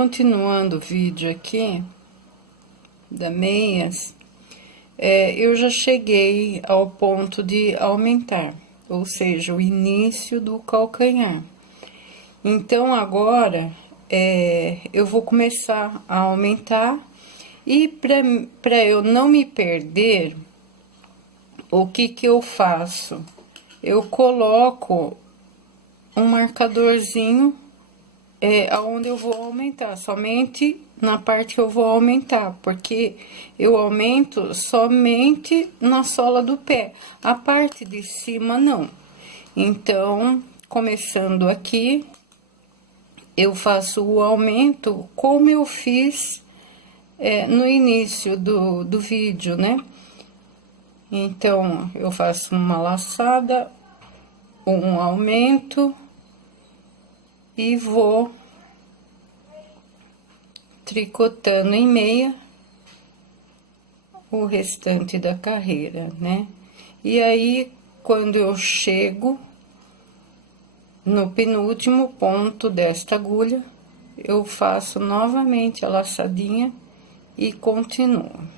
continuando o vídeo aqui da meias, eu já cheguei ao ponto de aumentar, ou seja, o início do calcanhar. Então, agora, eu vou começar a aumentar, e para eu não me perder, o que eu faço? Eu coloco um marcadorzinho aonde eu vou aumentar, somente na parte que eu vou aumentar, porque eu aumento somente na sola do pé, a parte de cima não. Então, começando aqui, eu faço o aumento como eu fiz no início do vídeo, né? Então, eu faço uma laçada, um aumento e vou tricotando em meia o restante da carreira, né? E aí, quando eu chego no penúltimo ponto desta agulha, eu faço novamente a laçadinha e continuo.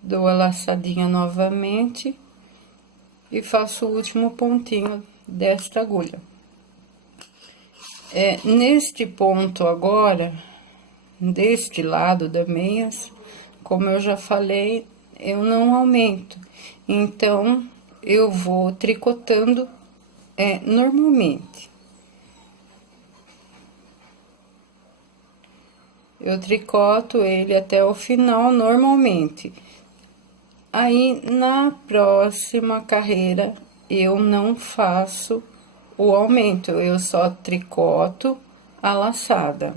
Dou a laçadinha novamente e faço o último pontinho desta agulha. Neste ponto agora, deste lado da meias, como eu já falei, eu não aumento. Então, eu vou tricotando normalmente. Eu tricoto ele até o final normalmente. Aí, na próxima carreira, eu não faço o aumento, eu só tricoto a laçada.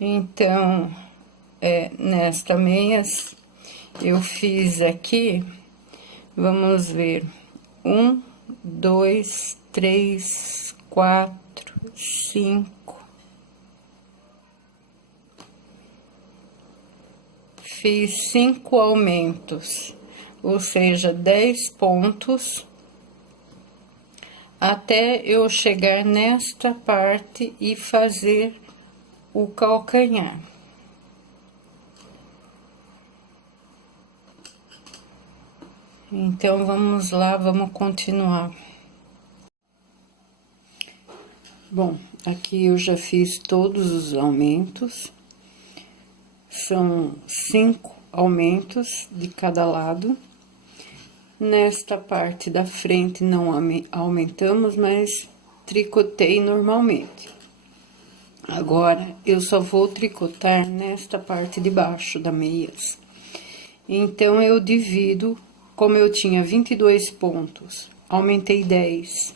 Então, nesta meias, eu fiz aqui, vamos ver, 1, 2, 3, 4, 5. Fiz 5 aumentos, ou seja, 10 pontos, até eu chegar nesta parte e fazer o calcanhar. Então, vamos lá, vamos continuar. Bom, aqui eu já fiz todos os aumentos. São 5 aumentos de cada lado. Nesta parte da frente não aumentamos, mas tricotei normalmente. Agora, eu só vou tricotar nesta parte de baixo da meias. Então, eu divido, como eu tinha 22 pontos, aumentei 10.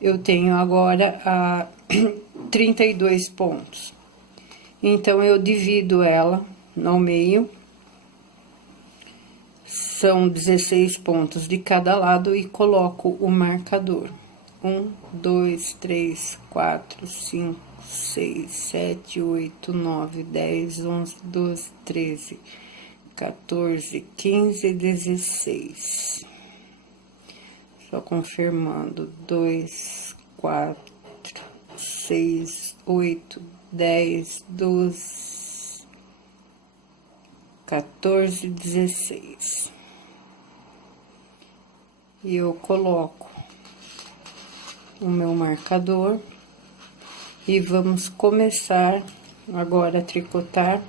Eu tenho agora 32 pontos. Então, eu divido ela no meio. São 16 pontos de cada lado e coloco o marcador. 1, 2, 3, 4, 5, 6, 7, 8, 9, 10, 11, 12, 13, 14, 15, 16. Só confirmando. 2, 4, 6, 8, 10, 12, 14, 16. E eu coloco o meu marcador e vamos começar agora a tricotar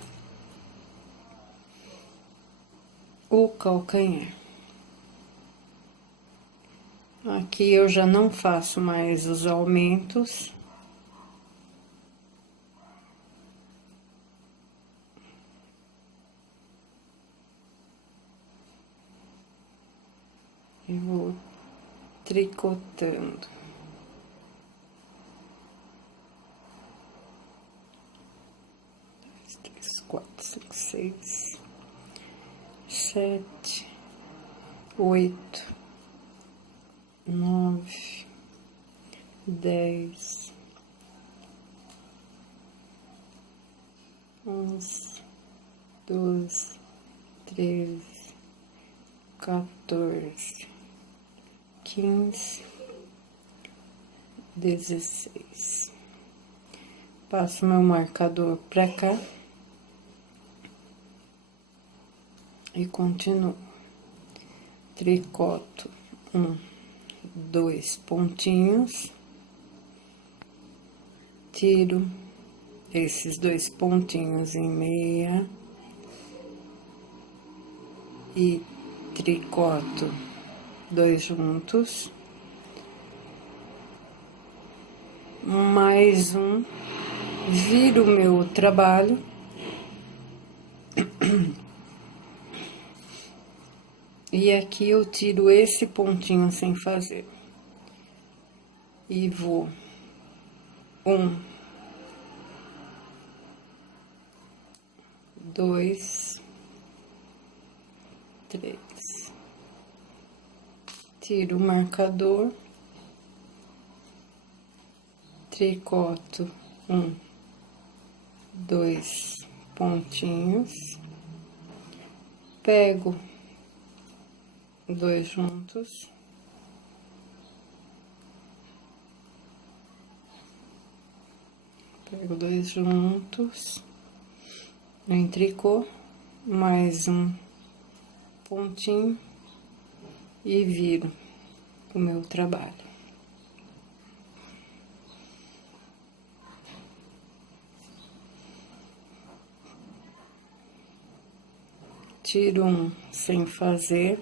o calcanhar. Aqui eu já não faço mais os aumentos. e vou tricotando. 3, 4, 5, 6, 7, 8, 9, 10, 11, 12, 13, 14, 15, 16. Passo meu marcador pra cá e continuo. Tricoto 1, 2 pontinhos, tiro esses 2 pontinhos em meia e tricoto 2 juntos, mais um, viro o meu trabalho e aqui eu tiro esse pontinho sem fazer e vou 1, 2, 3, tiro o marcador, tricoto 1, 2 pontinhos, pego 2 juntos, pego 2 juntos, em tricô, mais um pontinho e viro o meu trabalho. Tiro um sem fazer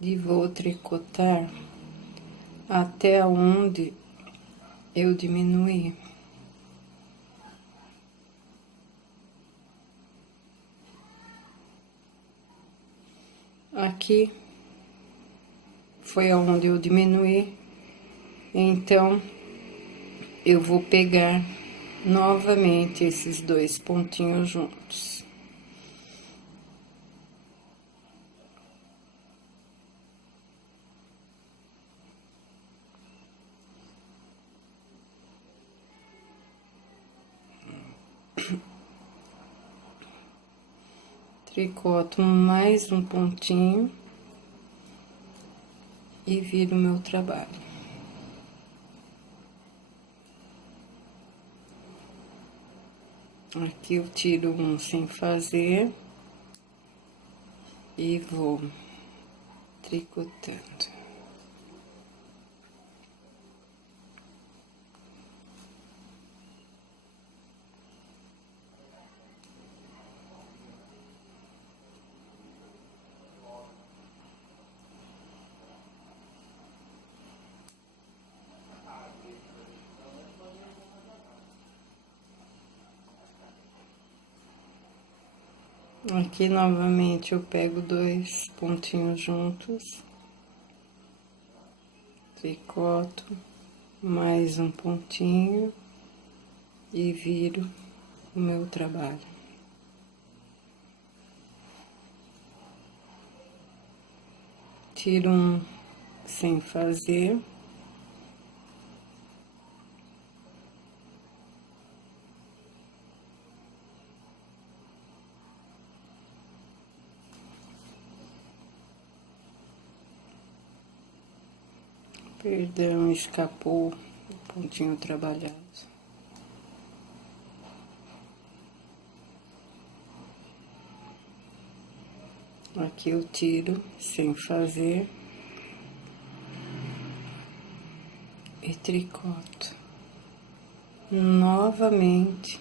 e vou tricotar até onde eu diminuir. Aqui foi aonde eu diminuí, então eu vou pegar novamente esses 2 pontinhos juntos. Tricoto mais um pontinho e viro o meu trabalho. Aqui eu tiro um sem fazer e vou tricotando. Aqui novamente eu pego 2 pontinhos juntos, tricoto mais um pontinho e viro o meu trabalho. Tiro um sem fazer. Perdão, escapou o pontinho trabalhado. Aqui eu tiro sem fazer e tricoto novamente.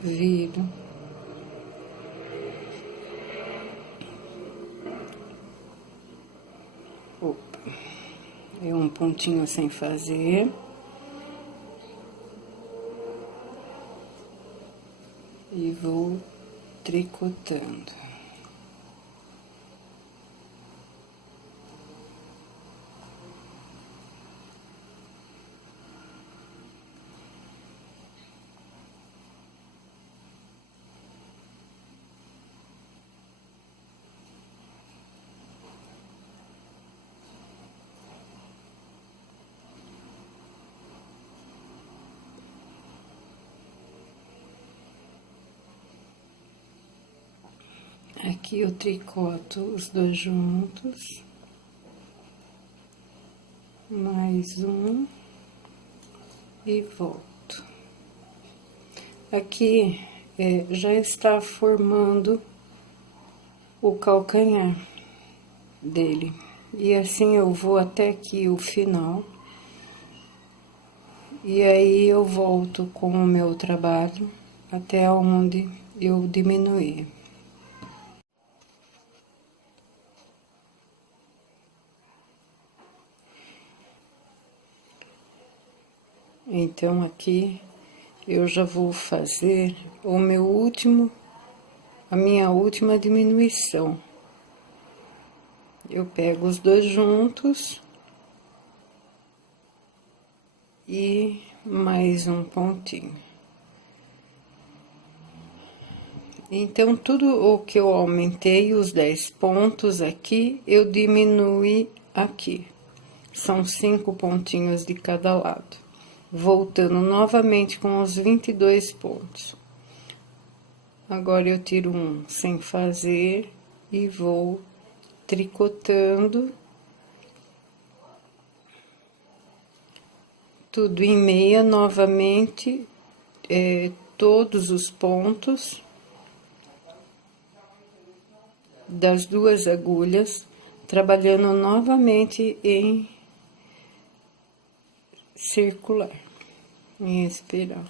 viro. Opa, é um pontinho sem fazer. E vou tricotando. Aqui eu tricoto os dois juntos, mais um, e volto. Aqui, já está formando o calcanhar dele, e assim eu vou até aqui o final, e aí eu volto com o meu trabalho até onde eu diminuir. Então, aqui, eu já vou fazer a minha última diminuição. Eu pego os dois juntos e mais um pontinho. Então, tudo o que eu aumentei, os 10 pontos aqui, eu diminui aqui. São 5 pontinhos de cada lado. Voltando novamente com os 22 pontos. Agora, eu tiro um sem fazer e vou tricotando. Tudo em meia, novamente, todos os pontos das duas agulhas, trabalhando novamente em circular, em espiral.